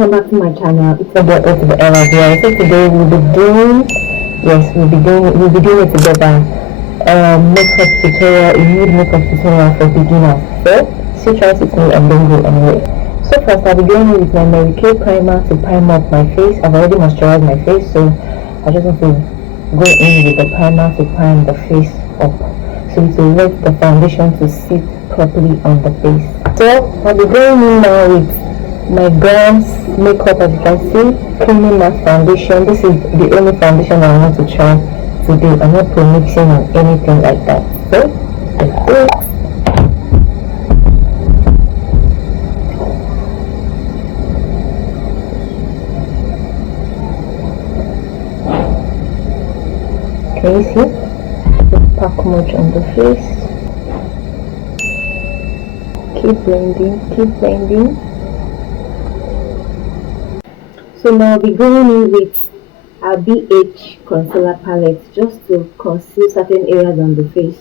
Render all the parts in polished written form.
Welcome back to my channel. It's about Olivia'sWorld here. So today we'll be doing it together. Makeup tutorial, a nude makeup tutorial for beginners. So see, try it with me and then go anyway. So first I'll be going in with my Mary Kay primer to prime up my face. I've already moisturized my face, so I just want to go in with the primer to prime the face up, so it will let the foundation to sit properly on the face. So I'll be going in now with my bronze makeup. As you can see, creamy matte foundation. This is the only foundation I want to try today. I'm not pro-mixing or anything like that. So let's do it. Can you see? Just pack much on the face. Keep blending. So now I'll be going in with a BH concealer palette just to conceal certain areas on the face.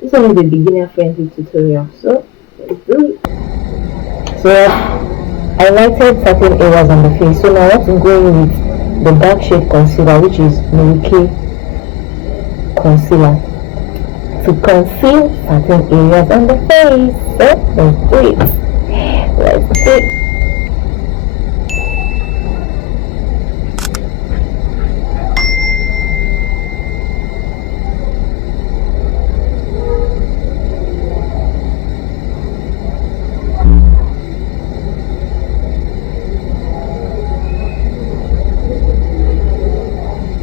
This one is a beginner friendly tutorial, so let's do it. So I highlighted certain areas on the face, so now I want to go in with the dark shade concealer, which is Mary Kay concealer, to conceal certain areas on the face. So let's do it.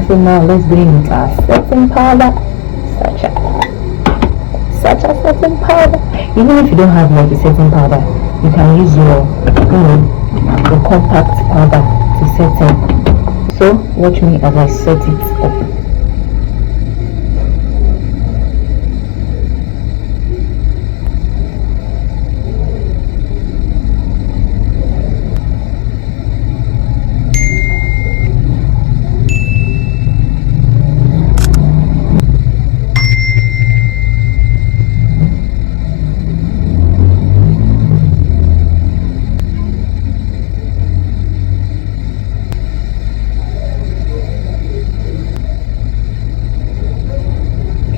So now let's bring in with our setting powder, such a setting powder. Even if you don't have like a setting powder, you can use your compact powder to set it. So watch me as I set it up.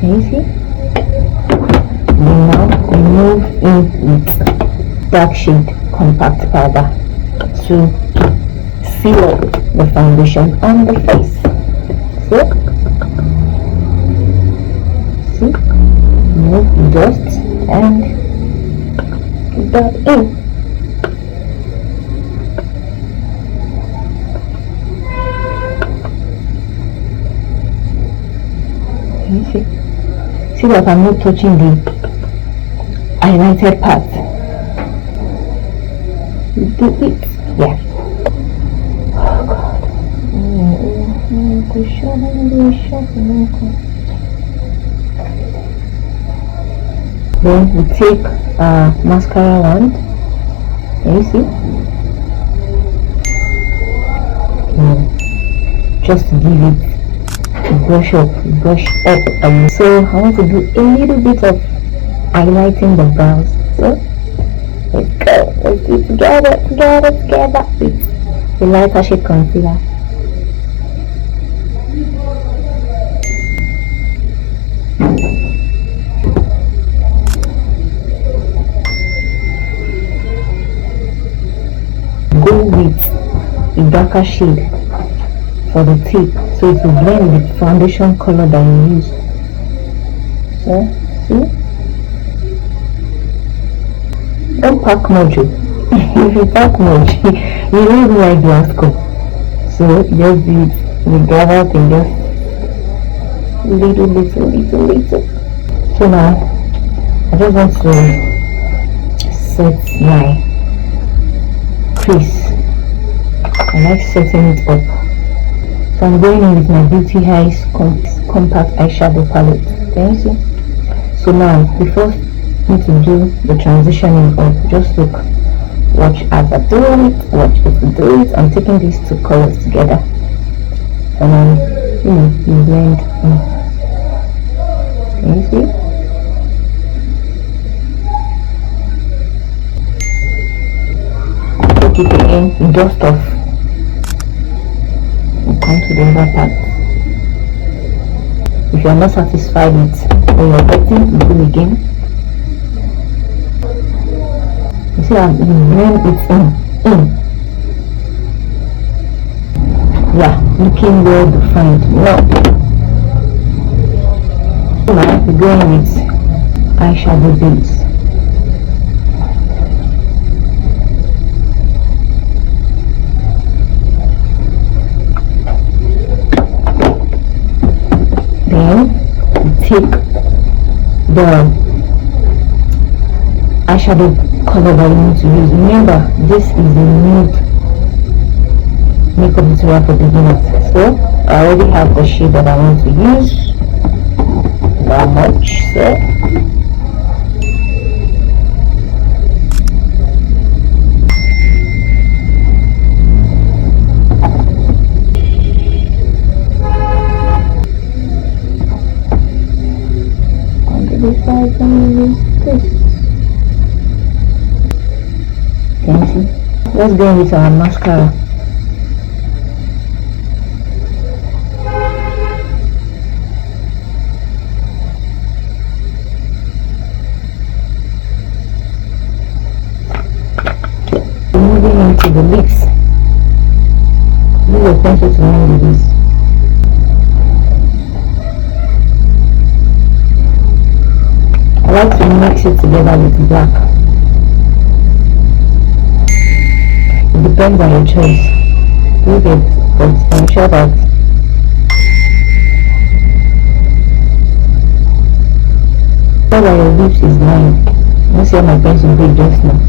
Can you see? We now move in with dark shade compact powder to seal up the foundation on the face. So, see, move dust and put that in. Can you see? See that I'm not touching the highlighted part. Do it. Yeah. Oh God. Then we take a mascara wand. Can you see? Just to give it brush up so I want to do a little bit of highlighting the brows. So let's go, let's do it together with the lighter shade concealer. Go with a darker shade for the tip, so it will blend with foundation color that you use. So, see? Don't pack much. If you pack much, you don't do like Glasgow. So, just do it with the other thing, just little. So now, I just want to set my crease. I like setting it up. So I'm going in with my Beauty Eyes compact eyeshadow palette. Can you see? So now, before me to do the transitioning up, just look, watch as I do it. I'm taking these two colors together, and then you blend in. Can you see? Take it in, dust off come to the other part. If you are not satisfied with what you are getting, you do again. You see, I'm blend it in. Yeah, looking well defined. Now we're going with eyeshadow base. Then we take the eyeshadow color that you need to use. Remember, this is a nude makeup tutorial for beginners, so I already have the shade that I want to use. That much, so on the side, I'm use this. Can you see? Let's go with our mascara. Moving into the lips. Use your pencil to line the lips. I like to mix it together with black. It depends on your choice. Leave it, but I'm sure that your lips is lined. You see how my pencil break just now.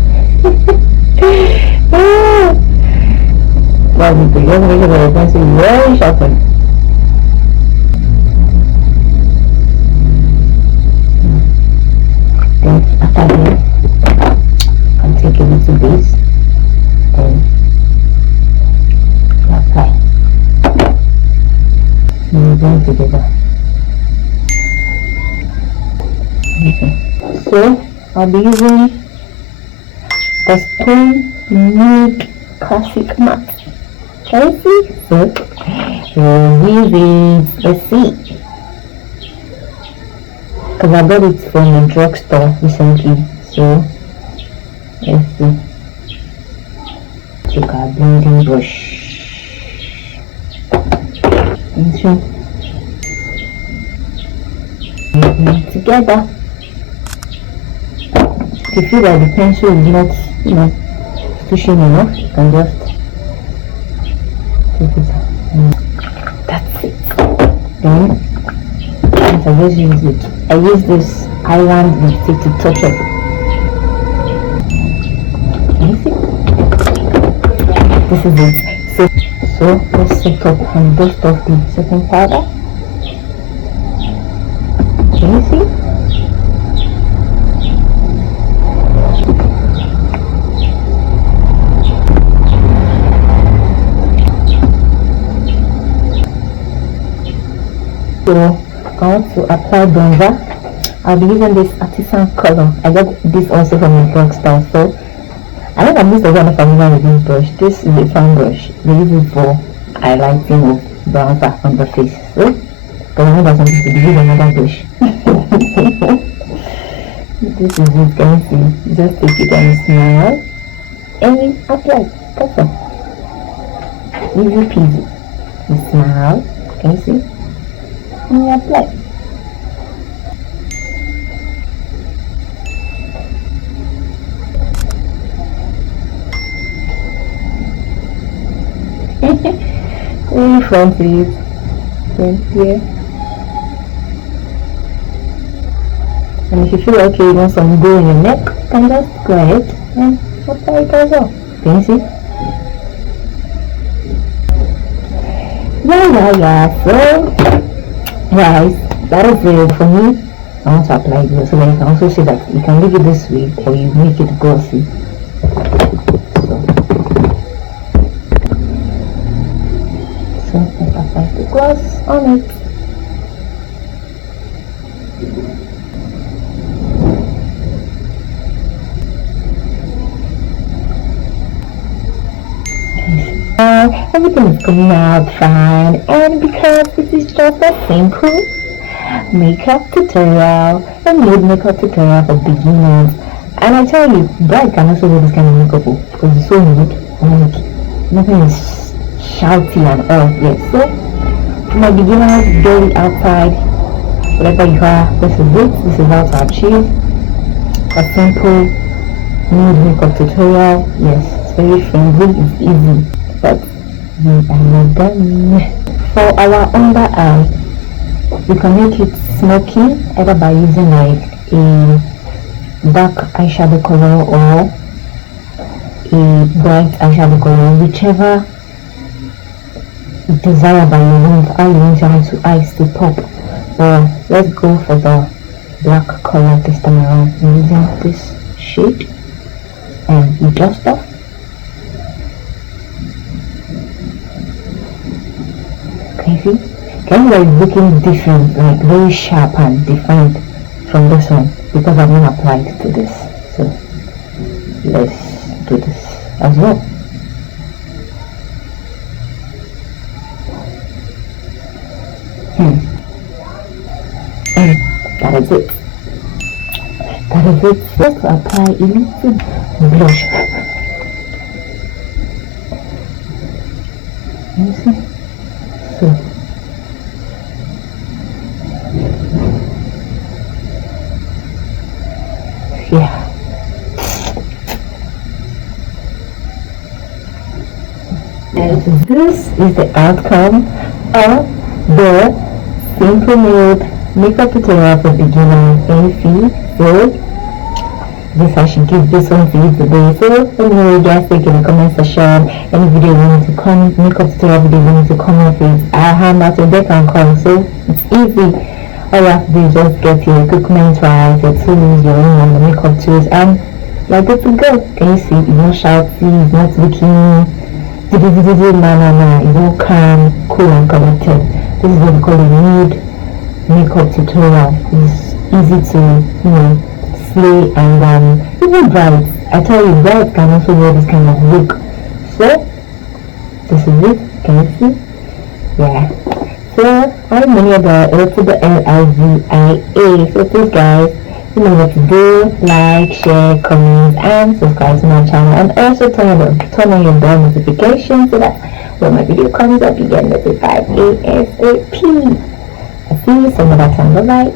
That's the thing. Just make sure that your pencil is very sharpened. Then after that, I'll take a little base and apply. And we blend together. Okay. So I'll be using the Stone Nude Classic Matte. Can you see? So we'll use it. Let's see. Because I got it from a drugstore recently. So let's see. Take our blending brush. And so together. If you feel that the pencil is not, pushing enough, you can just take it out. That's it. Then I just use it. I use this island lipstick to touch up. Can you see? This is it. So let's set up and dust off the setting powder. Can you see? So I want to apply bronzer. I'll be using this artisan color. I got this also from the drugstore. So I think I'm just one familiar with this brush. This is a fan brush. They use it for highlighting of bronzer on the face. So but I know that some people use another brush. This is it. Can you see? Just take it and smile and you apply. That's all. Easy peasy. You smile. Can you see? And you apply. Really front it. Then here. And if you feel okay, you want some glue in your neck, you can just go ahead and apply it as well. Can you see? Yeah. So guys, that is it for me. I want to apply this so that you can also see that you can leave it this way or you make it glossy. So let's apply the gloss on it. well, everything is going out fine, and because this is just a simple makeup tutorial, a nude makeup tutorial for beginners. And I tell you, bride can also wear this kind of makeup because it's so nude, like nothing is shouty and all. Yes, so for my beginners, girly outside, whatever you are, this is it. This is how to achieve a simple nude makeup tutorial. Yes, it's very friendly, it's easy, but we are not done. For our under eye, we can make it smoky either by using like a dark eyeshadow color or a bright eyeshadow color, whichever desired by you want, how you want your eyes to pop. So let's go for the black color this time around. I'm using this shade and we just off. Can you see? Can you like looking different, like very sharp and defined from this one, because I've not applied to this. So let's do this as well. And that is it. That is it. Just apply a little blush. You see? So yeah. And this is the outcome of the simple nude makeup tutorial for beginners. Can you see? So this I should give this one to you today. So let me know what you guys think in the comment section. Any video you want to come, makeup tutorial video you want to comment with, I have that so they can come. So it's easy. All you have to do is just get your equipment right, your tools, your own the makeup tools, and you're good to go. Can you see? It's not shouty, it's not looking it's all calm, cool and collected. This is what we call a nude makeup tutorial. It's easy to, you know, slay and even brides. I tell you, brides can also wear this kind of look. So this is it. Can you see? Yeah. So I'm Monia, L to the LIVIA. So please guys, you know what to do. Like, share, comment, and subscribe to my channel, and also turn on your bell notification so that when my video comes up you get notified ASAP. I'll see you some other time. Bye bye.